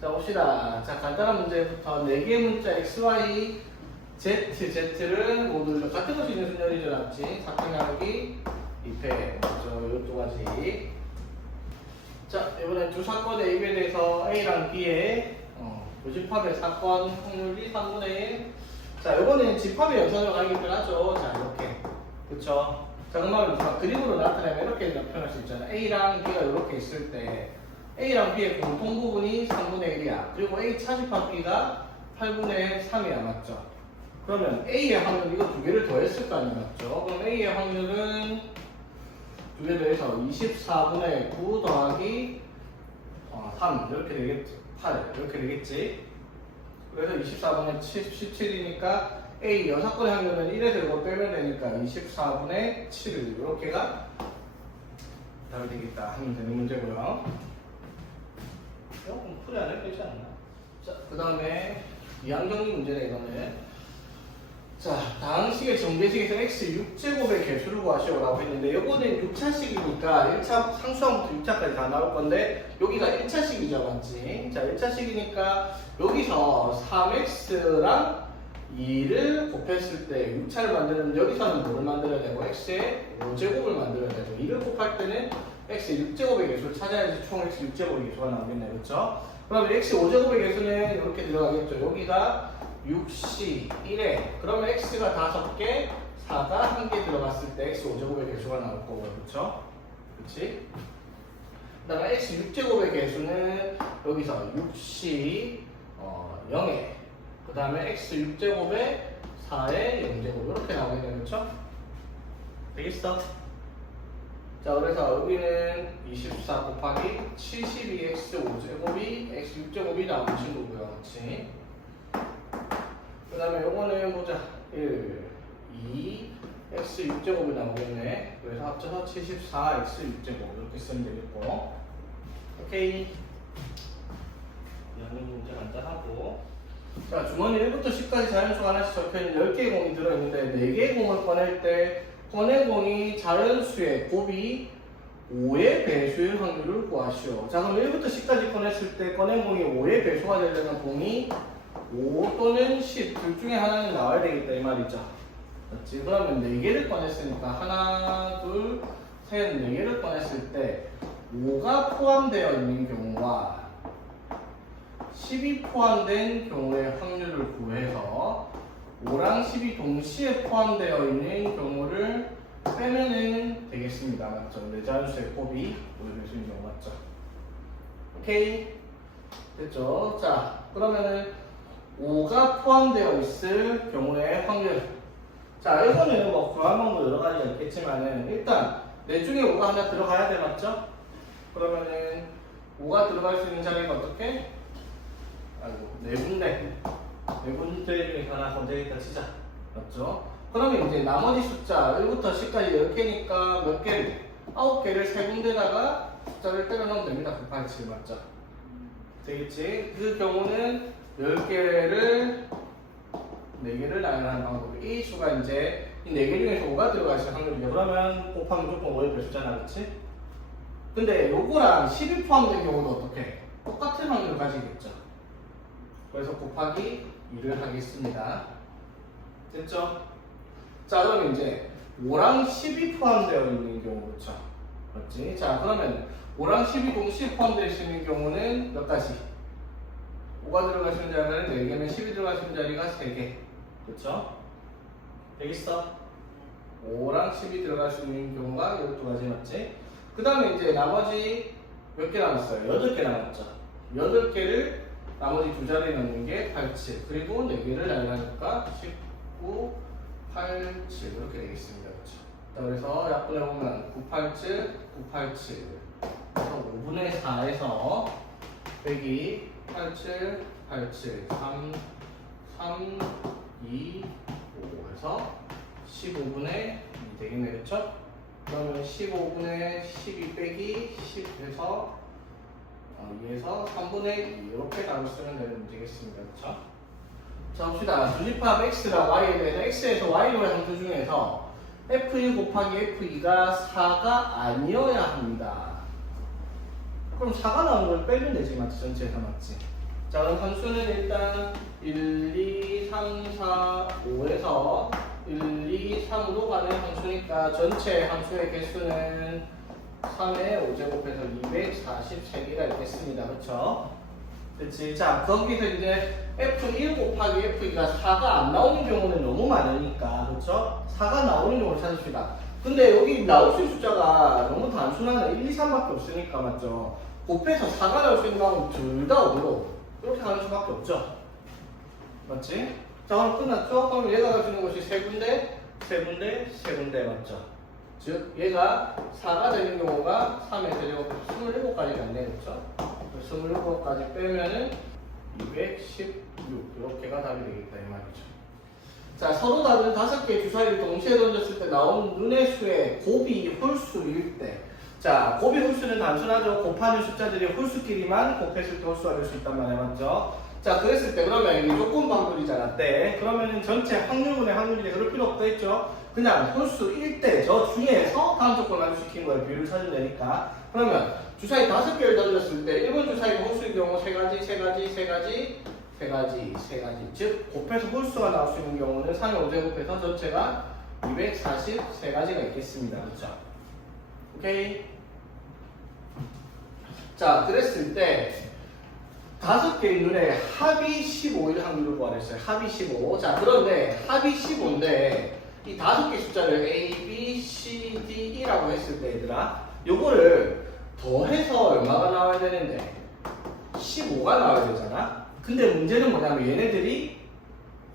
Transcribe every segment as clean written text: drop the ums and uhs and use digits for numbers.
자, 봅시다. 자, 간단한 문제부터 4개의 문자 x, y, z, z를 모두 같은 것이 있는 순열이죠, 납치. 4팩 나누기 2팩. 요 2가지. 자, 이번엔 두 사건 A에 대해서 A랑 B의 부집합의 사건 확률이 3분의 1. 자, 이거는 집합의 연산으로 가기도 하죠. 자, 이렇게. 그쵸? 자, 그러면 그림으로 나타내면 이렇게 표현할 수 있잖아. A랑 B가 이렇게 있을 때 A랑 B의 공통 부분이 3분의 1이야. 그리고 A 차집합 B가 8분의 3이야. 맞죠? 그러면 A의 확률, 이거 두 개를 더했을 거 아니야. 맞죠? 그럼 A의 확률은 두 개 더해서 24분의 9 더하기 3 이렇게 되겠지. 8 이렇게 되겠지. 그래서 24분의 17이니까 A 6건의 확률은 1에서 이거 빼면 되니까 24분의 7 이렇게가 답이 되겠다 하면 되는 문제고요. 그럼 풀이 안 해도 되지 않나? 자, 그 다음에 2학년이 문제네 이거는. 자, 다항식의 정배식에서 x 6제곱의 개수를 구하시오라고 했는데 요거는 6차식이니까 1차 상수항부터 6차까지 다 나올 건데 여기가 1차식이죠, 맞지? 자, 1차식이니까 여기서 3x랑 2를 곱했을 때 6차를 만드는데 여기서는 뭐를 만들어야 되고 x의 5제곱을 만들어야 되죠. 2를 곱할 때는 x 6제곱의 개수를 찾아야지 총 x 6제곱의 개수가 나오겠네, 그렇죠? 그러면 x 5제곱의 개수는 이렇게 들어가겠죠. 여기가 6c 1에 그러면 x가 5개, 4가 1개 들어갔을 때 x 5제곱의 개수가 나올 거고요. 그렇죠? 그렇지? 그 다음에 x 6제곱의 개수는 여기서 6c 0에 그 다음에 x 6제곱에 4에 0제곱 이렇게 나오겠네요. 그렇죠? 되겠어? 자, 그래서 여기는 24 곱하기 72x 5제곱이 x 6제곱이 나오는 친구고요. 그렇지? 그 다음에 요거는 보자. 1, 2, x 6제곱이 나오겠네. 그래서 합쳐서 74x 6제곱 이렇게 쓰면 되겠고. 오케이. 이하는 문제 간단하고. 자, 주머니 1부터 10까지 자연수가 하나씩 적혀있는 10개의 공이 들어있는데 4개의 공을 꺼낼 때 꺼낸 공이 자연수의 곱이 5의 배수일 확률을 구하시오. 자, 그럼 1부터 10까지 꺼냈을 때 꺼낸 공이 5의 배수가 되려면 공이 5 또는 10 둘 중에 하나는 나와야 되겠다 이 말이죠. 맞지? 그러면 4개를 꺼냈으니까 하나, 둘, 셋, 4개를 꺼냈을 때 5가 포함되어 있는 경우와 10이 포함된 경우의 확률을 구해서 5랑 10이 동시에 포함되어 있는 경우를 빼면은 되겠습니다. 맞죠? 내자연수의 곱이 5의 배수인 경우 맞죠? 오케이? 됐죠? 자, 그러면은 5가 포함되어 있을 경우의 확률. 자, 이거는 뭐 구할 방법 여러 가지가 있겠지만은 일단 내 중에 5가 하나 들어가야 돼, 맞죠? 그러면은 5가 들어갈 수 있는 자리가 어떻게? 아이고, 4군데. 4군데 중에 하나 건드리겠다 치자. 맞죠? 그러면 이제 나머지 숫자 1부터 10까지 10개니까 몇 개를? 9개를 3군데다가 숫자를 때려 넣으면 됩니다. 987 맞죠? 되겠지? 그 경우는 10개를 4개를 나열하는 방법이 이 수가 이제 이 4개 중에서 5가 들어가 있을 확률이죠. 그러면 곱하면 무조건 5의 배수잖아, 그렇지? 근데 요거랑 10이 포함된 경우도 어떻게? 똑같은 확률을 가지겠죠. 그래서 곱하기 2를 하겠습니다. 됐죠? 자, 그러면 이제 5랑 10이 포함되어 있는 경우, 그렇죠? 맞지? 자, 그러면 5랑 10이 동시에 포함되어 있는 경우는 몇 가지? 5가 들어갈 수 있는 자리는 4개면 10이 들어갈 수 있는 자리가 3개. 그렇죠? 되겠어? 5랑 10이 들어갈 수 있는 경우가 12가지 맞지? 그 다음에 이제 나머지 몇 개 남았어요? 8개 남았죠? 8개를 나머지 두 자리에 넣는 게 87. 그리고 4개를 나열하니까 19, 87 이렇게 되겠습니다. 그렇죠? 자, 그래서 약분해보면 987, 987 그래서 5분의 4에서 빼기 87, 87, 3, 3, 2, 5 해서 15분의 2 되겠네, 그쵸? 그러면 15분의 12 빼기 10 해서 2에서 3분의 2 이렇게 답을 쓰면 되는 문제겠습니다, 그쵸? 자, 봅시다. 주집합 x랑 y에 대해서 x에서 y로 함수 중에서 f1 곱하기 f2가 4가 아니어야 합니다. 그럼 4가 나오는 걸 빼면 되지, 맞지? 전체에서 맞지? 자, 그럼 함수는 일단 1, 2, 3, 4, 5에서 1, 2, 3으로 가는 함수니까 전체 함수의 개수는 3의 5제곱해서 243개가 있겠습니다. 그쵸? 그치? 자, 거기서 이제 F1 곱하기 F2가 4가 안 나오는 경우는 너무 많으니까, 그쵸? 4가 나오는 경우를 찾읍시다. 근데 여기 나올 수 있는 숫자가 너무 단순하네. 1, 2, 3밖에 없으니까, 맞죠? 곱해서 4가 나올 수 있는 방법은 둘 다 어디로? 이렇게 가는 수밖에 없죠? 맞지? 자, 그럼 끝났죠? 그럼 얘가 가지는 것이 세 군데, 세 군데, 세 군데, 맞죠? 즉, 얘가 4가 되는 경우가 3의 세제곱 27가지가 안 되겠죠? 27까지 빼면은 216 이렇게가 답이 되겠다 이 말이죠. 자, 서로 다른 5개의 주사위를 동시에 던졌을 때 나온 눈의 수의 곱이 홀수일 때, 자, 곱이 홀수는 단순하죠. 곱하는 숫자들이 홀수끼리만 곱했을 때 홀수가 될 수 있단 말이야, 맞죠? 자, 그랬을 때 그러면 이게 조건 방법이잖아. 때 그러면은 전체 확률분의 확률이 그럴 필요 없다 했죠. 그냥 홀수일 때 저 중에서 다음 조건 만족시킨 거예요. 비율을 찾으면 되니까. 그러면 주사위 5개를 던졌을 때 1번 주사위가 홀수의 경우 3가지, 3가지, 3가지, 3가지, 3가지. 즉 곱해서 홀수가 나올 수 있는 경우는 3의 5제곱해서 전체가 243가지가 있겠습니다. 그렇죠? 오케이? 자, 그랬을 때 5개의 눈에 합이 15일 확률을 구하랬어요. 합이 15. 자, 그런데 합이 15인데 이 5개 숫자를 A, B, C, D, E라고 했을 때 얘들아 요거를 더해서 얼마가 나와야 되는데 15가 나와야 되잖아. 근데 문제는 뭐냐면 얘네들이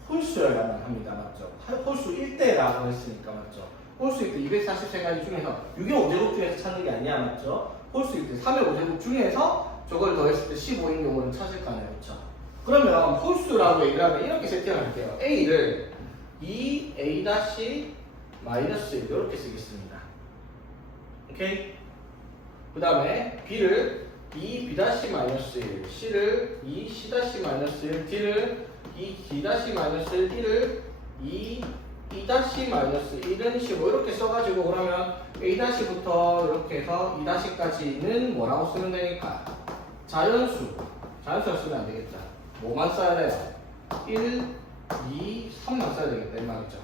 홀수여야만 합니다. 맞죠? 홀수 1대라고 했으니까 맞죠? 홀수일 때 243가지 중에서 6의 5제곱 중에서 찾는 게 아니야. 맞죠? 홀수일 때 3의 5제곱 중에서 저걸 더했을 때 15인 경우는 찾을 거 아니에요. 그렇죠? 그러면 홀수라고 얘기를 하면 이렇게 세팅을 할게요. A를 2A- 마이너스 1 이렇게 쓰겠습니다. 오케이? 그 다음에 B를 2B--1, C를 2C--1, D를 2D--1, E를 2E--1은 15 이렇게 써가지고 그러면 A-부터 이렇게 해서 2-까지는 뭐라고 쓰면 되니까 자연수를 쓰면 안 되겠다. 뭐만 써야 돼요? 1, 2, 3만 써야 되겠다 이 말이죠.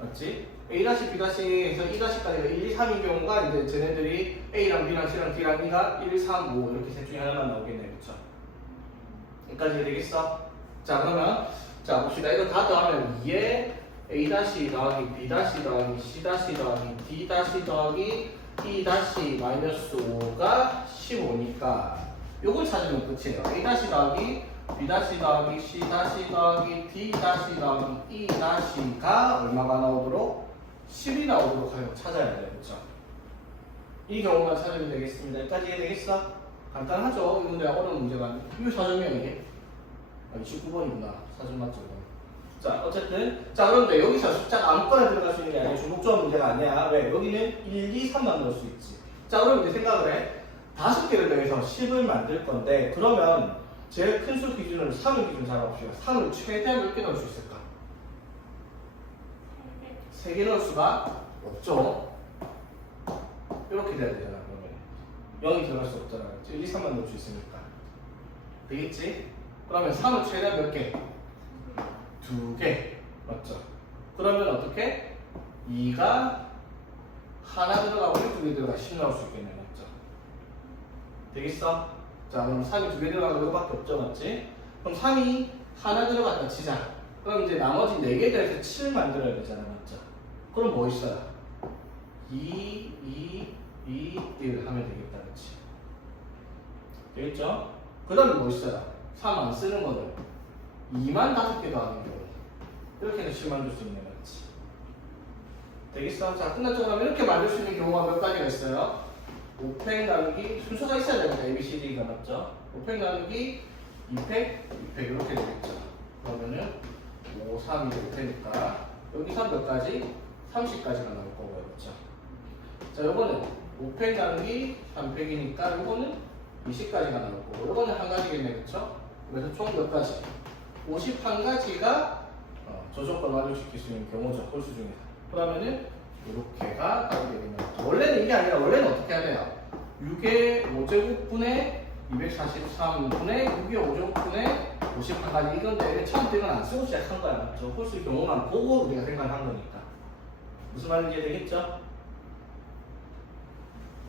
맞지? A-B-해서 2-까지가 1, 2, 3인 경우가 이제 쟤네들이 A랑 B랑 C랑 D랑 E가 1, 3, 5 이렇게 셋 중에 하나만 나오겠네. 그쵸? 여기까지 되겠어? 자, 그러면 자 봅시다. 이거 다 더하면 2에 A- 더하기 B- 더하기 C- 더하기 D- 더하기 E--5가 15니까 요걸 찾으면 끝이에요. A- 더하기 B- 더하기 C- 더하기 D- 더하기 E-가 얼마가 나오도록 10이 나오도록 하여 찾아야 돼요. 그렇죠? 이 경우만 찾으면 되겠습니다. 여기까지 이해되겠어? 간단하죠? 이건 내가 어려운 문제가 아니고 이거 사전이야 이게? 29번이구나. 사전 맞죠? 자, 어쨌든 자 그런데 여기서 숫자가 아무거나 들어갈 수 있는 게 아니라 중복조합 문제가 아니야. 왜? 여기는 1, 2, 3만 넣을 수 있지. 자, 그럼 이제 생각을 해. 5개를 더해서 10을 만들 건데 그러면 제일 큰 수 기준으로 3을 기준 잡아봅시다. 3을 최대한 몇 개 넣을 수 있을까? 3개 넣을 수가 없죠. 이렇게 돼야 되잖아. 그러면 0이 들어갈 수 없잖아. 1, 2, 3만 넣을 수 있으니까. 되겠지? 그러면 3은 최대한 몇 개? 2개. 맞죠? 그러면 어떻게? 2가 하나 들어가고 2개 들어가 10 나올 수 있겠네. 맞죠? 되겠어? 자, 그럼 3이 2개 들어가고 이거밖에 없죠. 맞지? 그럼 3이 하나 들어갔다 치자. 그럼 이제 나머지 4개 더해서 7 만들어야 되잖아. 맞죠? 그럼 뭐 있어요? 2, 1 하면 되겠다. 그치? 되겠죠? 그 다음에 뭐 있어요? 3 안 쓰는 거는 2만 5개 더하는 경우 이렇게 해서 10 만들 수 있는 거지. 되겠어? 자, 끝났죠? 그럼 이렇게 만들 수 있는 경우가 몇 가지가 있어요? 5팩 나누기 순서가 있어야 됩니다. A, B, C, D가 맞죠? 5팩 나누기 2팩, 2팩 이렇게 되겠죠. 그러면은 5, 3이 5팩이니까 여기서 몇 가지? 30까지가 나올 거고요. 그렇죠? 자, 요거는 5팩 나누기 3팩이니까 요거는 20까지가 나올 거고 요거는 한 가지겠네. 그렇죠? 그래서 총 몇 가지? 51가지가 저 조건 만족시킬 수 있는 경우죠. 홀수 중에서. 그러면은 이렇게가 답이 되겠네요. 원래는 이게 아니라 원래는 어떻게 해야 돼요? 6의 5제곱분의 243분의 6의 5제곱분의 51까지 이건데 처음부터 이건 안 쓰고 시작한 거야. 맞죠? 홀수 경우만 보고 우리가 생각한 거니까. 무슨 말인지 되겠죠?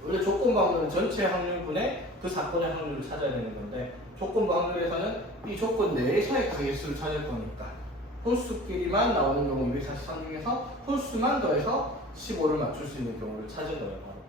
원래 조건부 확률은 전체 확률분의 그 사건의 확률을 찾아야 되는 건데 조건부 확률에서는 이 조건 내에서의 가계수를 찾을 거니까 홀수끼리만 나오는 경우 243 중에서 홀수만 더해서 15를 맞출 수 있는 경우를 찾은 거예요. 바로.